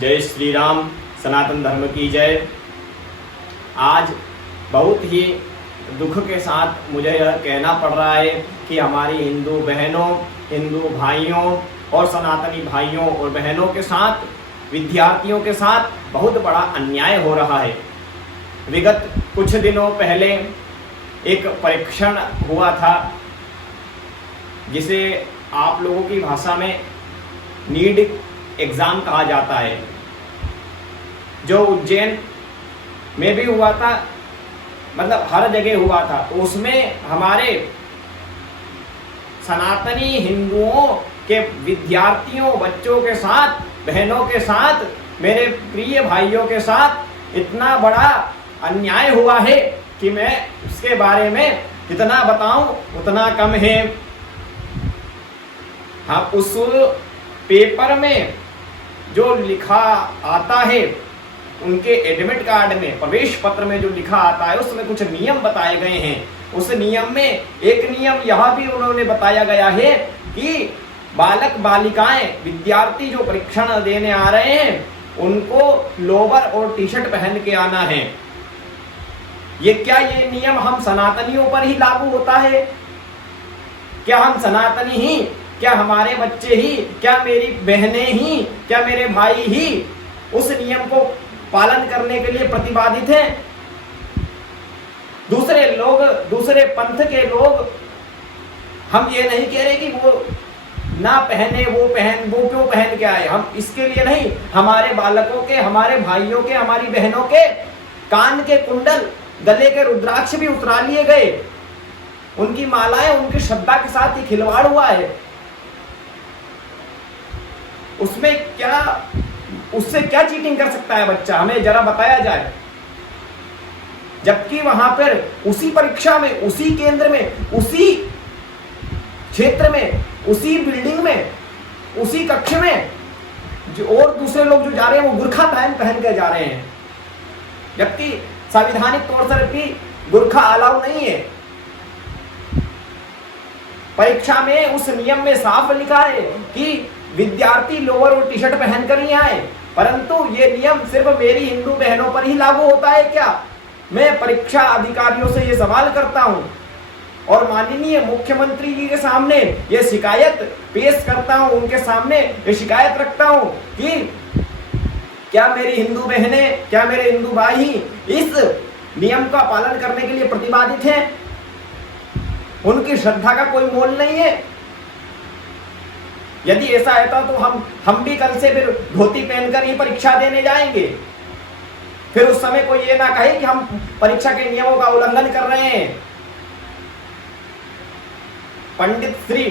जय श्री राम, सनातन धर्म की जय। आज बहुत ही दुख के साथ मुझे यह कहना पड़ रहा है कि हमारी हिंदू बहनों, हिंदू भाइयों और सनातनी भाइयों और बहनों के साथ, विद्यार्थियों के साथ बहुत बड़ा अन्याय हो रहा है। विगत कुछ दिनों पहले एक परीक्षण हुआ था, जिसे आप लोगों की भाषा में नीट एग्ज़ाम कहा जाता है, जो उज्जैन में भी हुआ था, मतलब हर जगह हुआ था। तो उसमें हमारे सनातनी हिंदुओं के विद्यार्थियों, बच्चों के साथ, बहनों के साथ, मेरे प्रिय भाइयों के साथ इतना बड़ा अन्याय हुआ है कि मैं उसके बारे में जितना बताऊं उतना कम है। हाँ, उस पेपर में जो लिखा आता है, उनके एडमिट कार्ड में, प्रवेश पत्र में जो लिखा आता है, उसमें कुछ नियम बताए गए हैं। उस नियम में एक नियम यह भी उन्होंने बताया गया है कि बालक बालिकाएं, विद्यार्थी जो परीक्षण देने आ रहे हैं, उनको लोवर और टी शर्ट पहन के आना है। ये नियम हम सनातनियों पर ही लागू होता है? क्या हम सनातनी ही, क्या हमारे बच्चे ही, क्या मेरी बहनें ही, क्या मेरे भाई ही उस नियम को पालन करने के लिए प्रतिपादित हैं? दूसरे लोग, दूसरे पंथ के लोग, हम ये नहीं कह रहे कि वो ना पहने, वो क्यों पहन के आए। हम इसके लिए नहीं, हमारे बालकों के, हमारे भाइयों के, हमारी बहनों के कान के कुंडल, गले के रुद्राक्ष भी उतरा लिए गए। उनकी मालाएं उनकी श्रद्धा के साथ ही खिलवाड़ हुआ है। उसमें क्या, उससे क्या चीटिंग कर सकता है बच्चा, हमें जरा बताया जाए। जबकि वहां पर उसी परीक्षा में, उसी केंद्र में, उसी क्षेत्र में, उसी बिल्डिंग में, उसी कक्ष में जो और दूसरे लोग जो जा रहे हैं वो गुरखा पहन कर जा रहे हैं, जबकि संवैधानिक तौर पर भी गुरखा अलाउ नहीं है। परीक्षा में उस नियम में साफ लिखा है कि विद्यार्थी लोअर और टी शर्ट पहनकर ही आए, परंतु ये नियम सिर्फ मेरी हिंदू बहनों पर ही लागू होता है क्या? मैं परीक्षा अधिकारियों से ये सवाल करता हूं और माननीय मुख्यमंत्री जी के सामने ये शिकायत पेश करता हूं, उनके सामने ये शिकायत रखता हूं कि क्या मेरी हिंदू बहनें, क्या मेरे हिंदू भाई इस नियम का पालन करने के लिए प्रतिपादित हैं? उनकी श्रद्धा का कोई मोल नहीं है। यदि ऐसा है तो हम भी कल से फिर धोती पहनकर ही परीक्षा देने जाएंगे। फिर उस समय कोई ये ना कहे कि हम परीक्षा के नियमों का उल्लंघन कर रहे हैं। पंडित श्री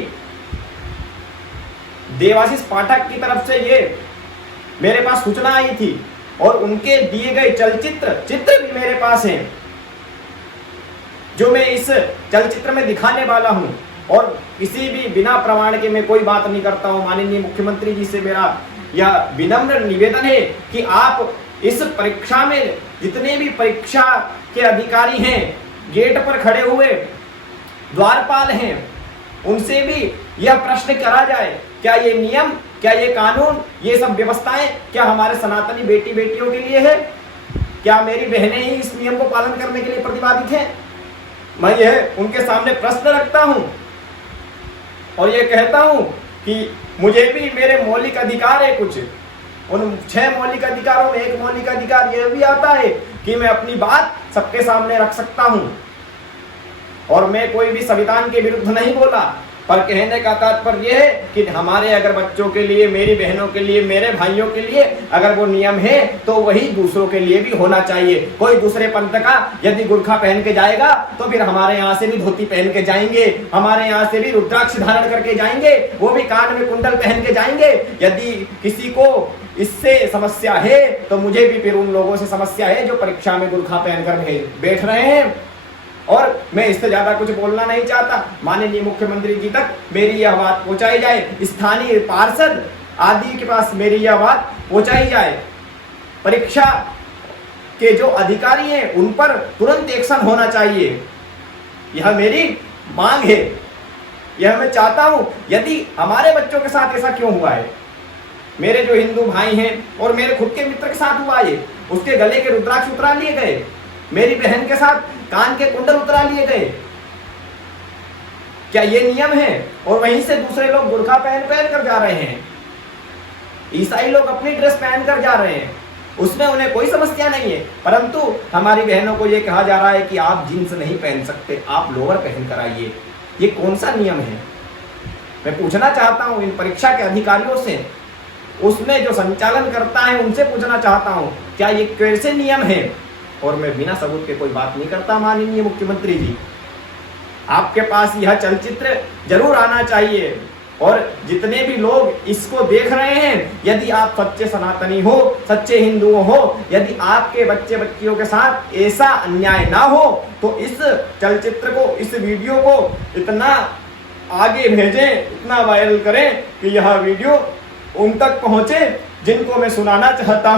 देवाशीष पाठक की तरफ से ये मेरे पास सूचना आई थी और उनके दिए गए चित्र भी मेरे पास हैं, जो मैं इस चलचित्र में दिखाने वाला हूं। और किसी भी बिना प्रमाण के मैं कोई बात नहीं करता हूं। माननीय मुख्यमंत्री जी से मेरा यह विनम्र निवेदन है कि आप इस परीक्षा में जितने भी परीक्षा के अधिकारी हैं, गेट पर खड़े हुए द्वारपाल हैं, उनसे भी यह प्रश्न करा जाए, क्या ये नियम, क्या ये कानून, ये सब व्यवस्थाएं क्या हमारे सनातनी बेटी बेटियों के लिए है? क्या मेरी बहनें ही इस नियम को पालन करने के लिए प्रतिपादित हैं? मैं यह उनके सामने प्रश्न रखता हूं और ये कहता हूं कि मुझे भी मेरे मौलिक अधिकार है कुछ। उन 6 मौलिक अधिकारों में एक मौलिक अधिकार यह भी आता है कि मैं अपनी बात सबके सामने रख सकता हूं। और मैं कोई भी संविधान के विरुद्ध नहीं बोला, पर कहने का तात्पर्य यह है कि हमारे अगर बच्चों के लिए, मेरी बहनों के लिए, मेरे भाइयों के लिए अगर वो नियम है तो वही दूसरों के लिए भी होना चाहिए। कोई दूसरे पंथ का यदि गुरखा पहन के जाएगा तो फिर हमारे यहाँ से भी धोती पहन के जाएंगे, हमारे यहाँ से भी रुद्राक्ष धारण करके जाएंगे, वो भी कान में कुंडल पहन के जाएंगे। यदि किसी को इससे समस्या है तो मुझे भी फिर उन लोगों से समस्या है जो परीक्षा में गुरखा पहनकर बैठ रहे हैं। और मैं इससे ज्यादा कुछ बोलना नहीं चाहता। माननीय मुख्यमंत्री जी तक मेरी यह बात पहुंचाई जाए, स्थानीय पार्षद आदि के पास मेरी यह बात पहुंचाई जाए। परीक्षा के जो अधिकारी हैं उन पर तुरंत एक्शन होना चाहिए, यह मेरी मांग है, यह मैं चाहता हूं। यदि हमारे बच्चों के साथ ऐसा क्यों हुआ है, मेरे जो हिंदू भाई हैं और मेरे खुद के मित्र के साथ हुआ ये, उसके गले के रुद्राक्ष उतरा लिए गए, मेरी बहन के साथ कान के कुंडल उतरा लिए गए। क्या ये नियम है? और वहीं से दूसरे लोग बुर्का पहन कर जा रहे हैं, ईसाई लोग अपनी ड्रेस पहन कर जा रहे हैं, उसमें उन्हें कोई समस्या नहीं है। परंतु हमारी बहनों को यह कहा जा रहा है कि आप जींस नहीं पहन सकते, आप लोअर पहन कर आइए। ये कौन सा नियम है? मैं पूछना चाहता हूं इन परीक्षा के अधिकारियों से, उसमें जो संचालन करता है उनसे पूछना चाहता हूं, क्या ये कैसे नियम है? और मैं बिना सबूत के कोई बात नहीं करता। माननीय मुख्यमंत्री जी, आपके पास यह चलचित्र जरूर आना चाहिए, और जितने भी लोग इसको देख रहे हैं, यदि आप सच्चे सनातनी हो, सच्चे हिंदू हो, यदि आपके बच्चे बच्चियों के साथ ऐसा अन्याय ना हो, तो इस चलचित्र को, इस वीडियो को इतना आगे भेजें, इतना वायरल करें कि यह वीडियो उन तक पहुंचे जिनको मैं सुनाना चाहता हूं।